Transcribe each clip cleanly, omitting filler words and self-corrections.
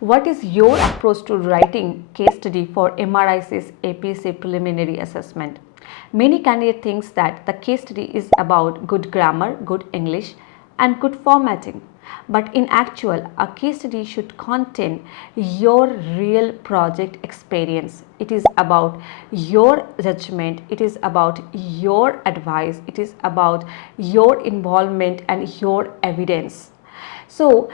What is your approach to writing case study for MRICS APC Preliminary Assessment? Many candidates think that the case study is about good grammar, good English and good formatting. But in actual, a case study should contain your real project experience. It is about your judgment, it is about your advice, it is about your involvement and your evidence. So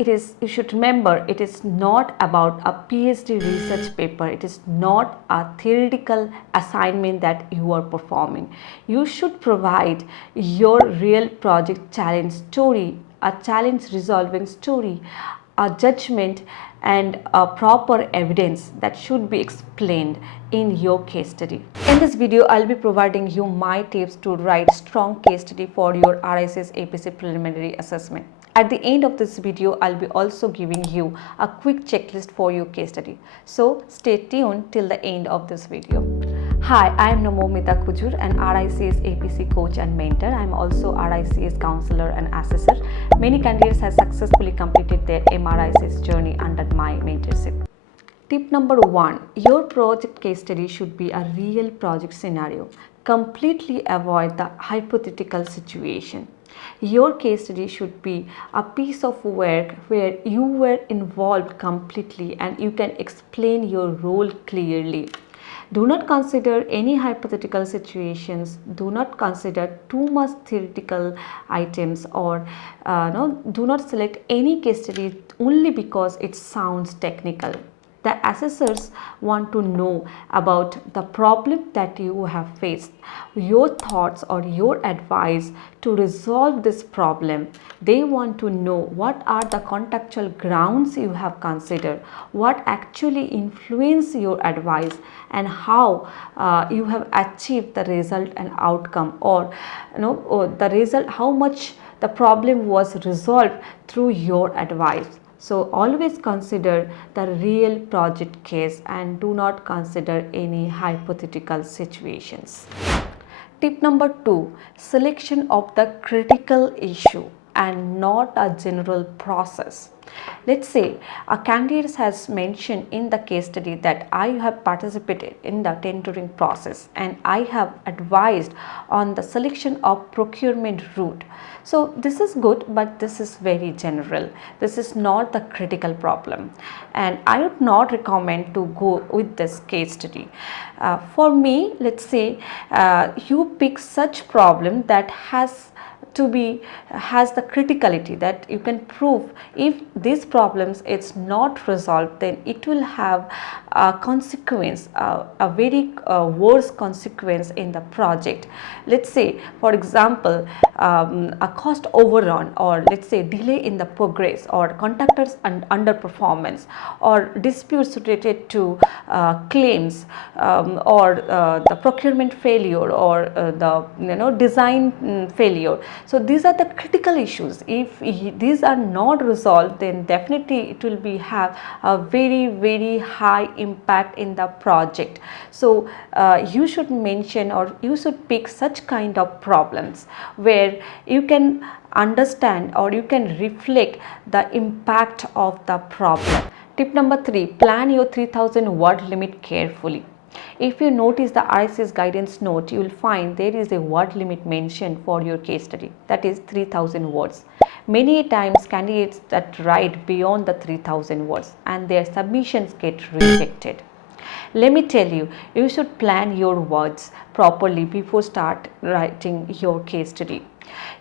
you should remember, it is not about a PhD research paper. It is not a theoretical assignment that you are performing. You should provide your real project challenge story, a challenge resolving story, a judgment and a proper evidence that should be explained in your case study. In this video, I'll be providing you my tips to write strong case study for your RICS APC Preliminary Assessment. At the end of this video, I'll be also giving you a quick checklist for your case study. So stay tuned till the end of this video. Hi, I am Nomomita Kujur, an RICS APC coach and mentor. I am also RICS counselor and assessor. Many candidates have successfully completed their MRICS journey under my mentorship. Tip number 1, your project case study should be a real project scenario. Completely avoid the hypothetical situation. Your case study should be a piece of work where you were involved completely and you can explain your role clearly. Do not consider any hypothetical situations. Do not consider too much theoretical items, or do not select any case study only because it sounds technical. The assessors want to know about the problem that you have faced, your thoughts or your advice to resolve this problem. They want to know what are the contextual grounds you have considered, what actually influence your advice, and how you have achieved the result and outcome, or the result, how much the problem was resolved through your advice. So always consider the real project case and do not consider any hypothetical situations. Tip number 2, selection of the critical issue and not a general process. Let's say a candidate has mentioned in the case study that I have participated in the tendering process and I have advised on the selection of procurement route. So this is good, but this is very general. This is not the critical problem and I would not recommend to go with this case study. For me, let's say you pick such problem that has the criticality that you can prove if these problems it's not resolved, then it will have a consequence, a very worse consequence in the project. Let's say, for example, a cost overrun, or let's say delay in the progress, or contractors underperformance, or disputes related to claims, or the procurement failure, or the design failure. So these are the critical issues. If these are not resolved, then definitely it will have a very high impact in the project. So you should mention, or you should pick such kind of problems where you can understand or you can reflect the impact of the problem. Tip number 3, plan your 3000 word limit carefully. If you notice the RICS guidance note, you will find there is a word limit mentioned for your case study, that is 3000 words. Many times candidates that write beyond the 3000 words and their submissions get rejected. Let me tell you, you should plan your words properly before start writing your case study.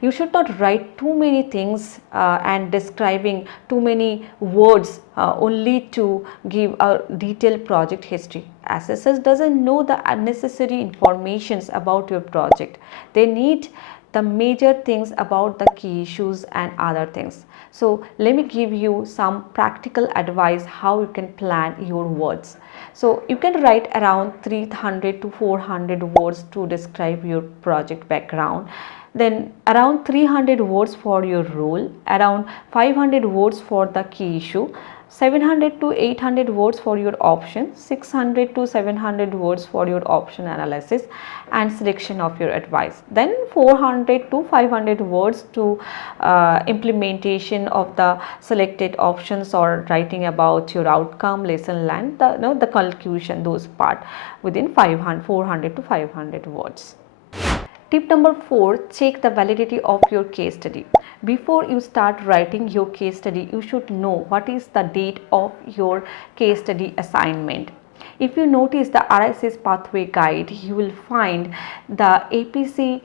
You should not write too many things and describing too many words only to give a detailed project history. Assessors doesn't know the unnecessary informations about your project. They need the major things about the key issues and other things. So let me give you some practical advice how you can plan your words. So you can write around 300 to 400 words to describe your project background. Then around 300 words for your role, around 500 words for the key issue. 700 to 800 words for your option, 600 to 700 words for your option analysis and selection of your advice. Then 400 to 500 words to implementation of the selected options or writing about your outcome, lesson learned, the conclusion, those part within 400 to 500 words. Tip number 4, check the validity of your case study. Before you start writing your case study, you should know what is the date of your case study assignment. If you notice the RICS pathway guide, you will find the APC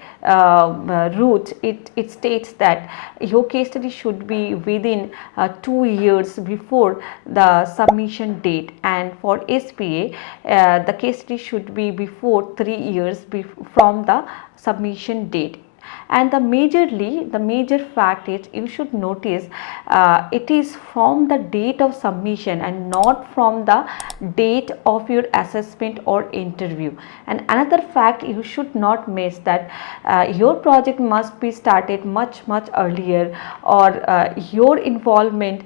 route. It states that your case study should be within 2 years before the submission date, and for SPA the case study should be before 3 years from the submission date. And the major fact is you should notice it is from the date of submission and not from the date of your assessment or interview. And another fact you should not miss, that your project must be started much earlier, or your involvement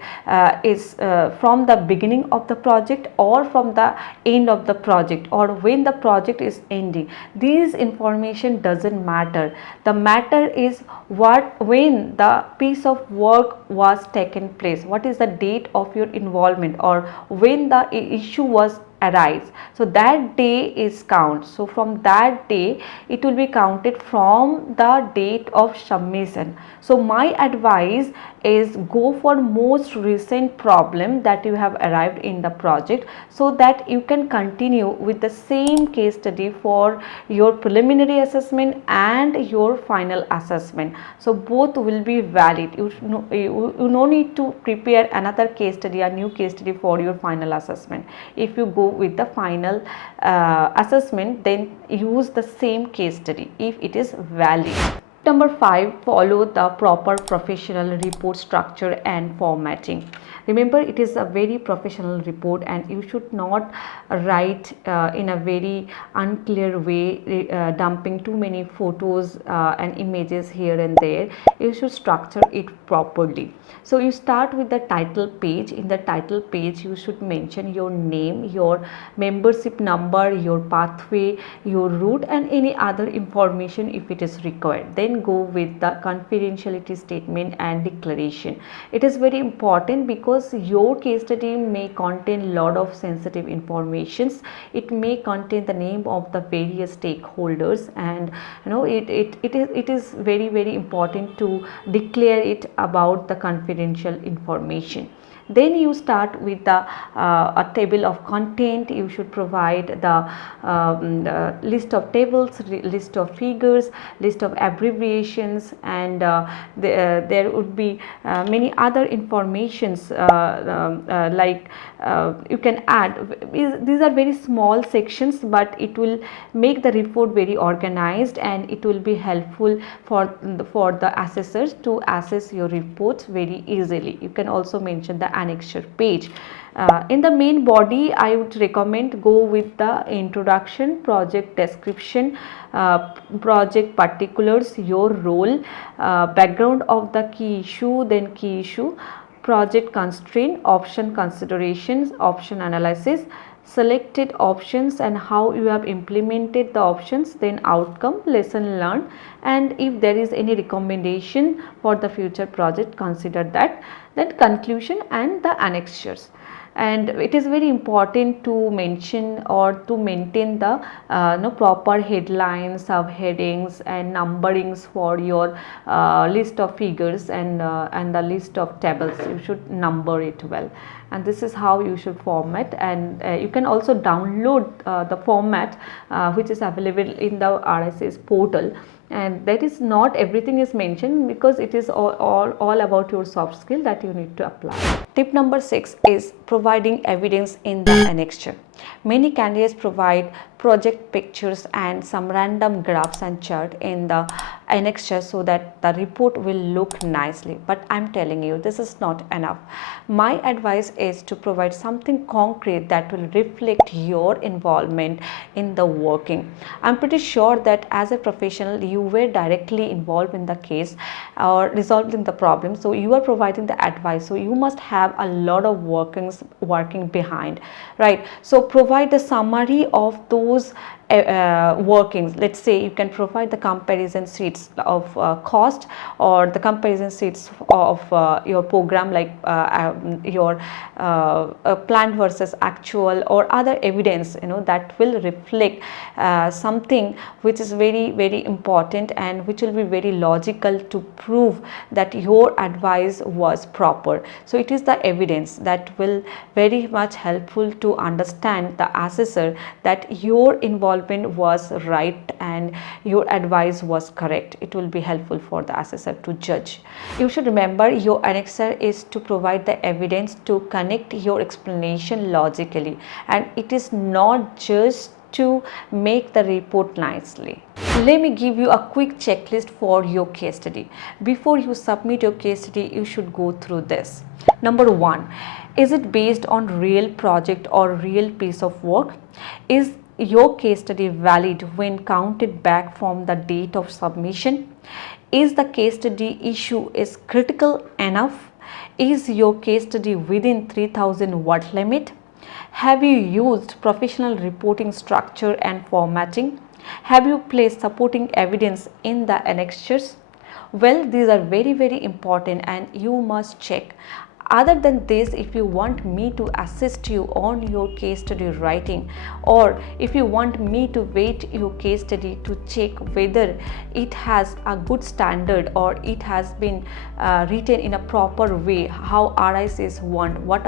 is from the beginning of the project or from the end of the project, or when the project is ending. These information doesn't matter. The matter is when the piece of work was taken place, what is the date of your involvement, or when the issue was arise. So that day is count. So from that day it will be counted from the date of submission. So my advice is go for most recent problem that you have arrived in the project, so that you can continue with the same case study for your preliminary assessment and your final assessment. So both will be valid. You no need to prepare another case study, a new case study for your final assessment. If you go with the final assessment, then use the same case study if it is valid. Number 5, follow the proper professional report structure and formatting. Remember, it is a very professional report and you should not write in a very unclear way, dumping too many photos and images here and there. You should structure it properly. So you start with the title page. In the title page you should mention your name, your membership number, your pathway, your route and any other information if it is required. Then go with the confidentiality statement and declaration. It is very important because your case study may contain lot of sensitive informations. It may contain the name of the various stakeholders, and it is very important to declare it about the confidential information. Then you start with the a table of content. You should provide the list of tables, list of figures, list of abbreviations, and there would be many other informations like you can add. These are very small sections, but it will make the report very organized and it will be helpful for the assessors to assess your reports very easily. You can also mention the annexure page. In the main body, I would recommend go with the introduction, project description, project particulars, your role, background of the key issue, then key issue, project constraint, option considerations, option analysis, selected options and how you have implemented the options, then outcome, lesson learned, and if there is any recommendation for the future project, consider that. Then conclusion and the annexures. And it is very important to mention or to maintain the proper headlines, subheadings and numberings for your list of figures and the list of tables. You should number it well, and this is how you should format. And you can also download the format which is available in the RICS portal. And that is not everything is mentioned because it is all about your soft skill that you need to apply. Tip number 6 is providing evidence in the annexure. Many candidates provide project pictures and some random graphs and chart in the annexure so that the report will look nicely. But I'm telling you, this is not enough. My advice is to provide something concrete that will reflect your involvement in the working. I'm pretty sure that as a professional you were directly involved in the case or resolving the problem, so you are providing the advice, so you must have a lot of working behind, right? So provide the summary of those workings. Let's say you can provide the comparison sheets of cost or the comparison sheets of your program, like your planned versus actual or other evidence, that will reflect something which is very, very important and which will be very logical to prove that your advice was proper. So it is the evidence that will very much helpful to understand the assessor that your involvement was right and your advice was correct. It will be helpful for the assessor to judge. You should remember your annexure is to provide the evidence to connect your explanation logically, and it is not just to make the report nicely. Let me give you a quick checklist for your case study. Before you submit your case study, you should go through this. Number 1, is it based on real project or real piece of work? Is your case study valid when counted back from the date of submission? Is the case study issue is critical enough? Is your case study within 3000 word limit? Have you used professional reporting structure and formatting? Have you placed supporting evidence in the annexures? Well, these are very, very important and you must check. Other than this, if you want me to assist you on your case study writing, or if you want me to weight your case study to check whether it has a good standard or it has been written in a proper way, how RICS want, what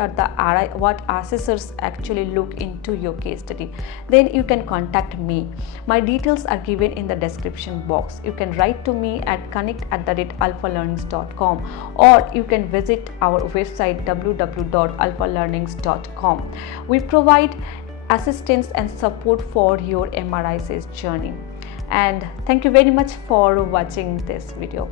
assessors actually look into your case study, then you can contact me. My details are given in the description box. You can write to me at connect@alphalearnings.com, or you can visit our website www.alphalearnings.com. We provide assistance and support for your MRICS journey. And thank you very much for watching this video.